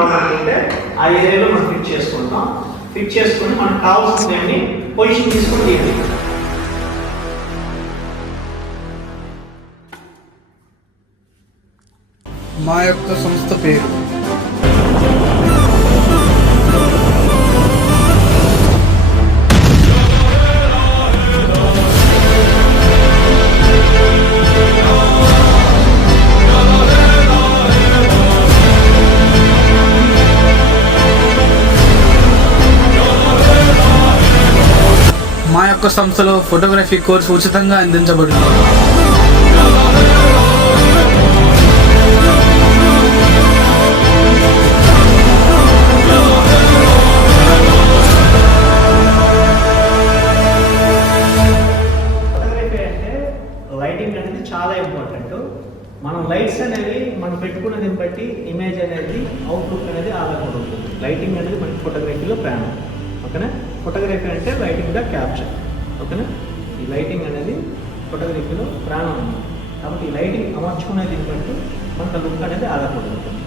కావాలనుకుంటే ఆ ఏరియాలో మనం ఫిట్ చేసుకుంటాం. ఫిట్ చేసుకుని మనకు కావాల్సిన దాన్ని పొజిషన్ తీసుకొని తీయాలి. మా యొక్క సంస్థ పేరు మా యొక్క సంస్థలో ఫోటోగ్రఫీ కోర్సు ఉచితంగా అందించబడుతుంది. లైటింగ్ అనేది చాలా ఇంపార్టెంట్. మనం లైట్స్ అనేవి మనం పెట్టుకున్నది బట్టి ఇమేజ్ అనేది అవుట్లుక్ అనేది ఆధారపడి ఉంటుంది. లైటింగ్ అనేది మనకి ఫోటోగ్రఫీలో ప్రాణం. ఓకేనా? ఫోటోగ్రఫీ అంటే లైటింగ్ ద క్యాప్చర్. ఓకేనా? ఈ లైటింగ్ అనేది ఫోటోగ్రఫీలో ప్రాణం అన్నమాట. కాబట్టి ఈ లైటింగ్ అమర్చుకునేది బట్టి మనకు లుక్ అనేది ఆధారపడి ఉంటుంది.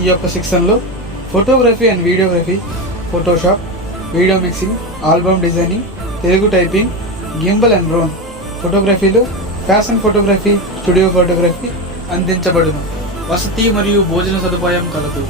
ఈ యొక్క సెక్షన్లో photography and videography, Photoshop, video mixing, album designing, Telugu typing, gimbal and drone ఫోటోగ్రఫీలో ఫ్యాషన్ ఫోటోగ్రఫీ, స్టూడియో ఫోటోగ్రఫీ అందించబడును. వసతి మరియు భోజన సదుపాయం కలదు.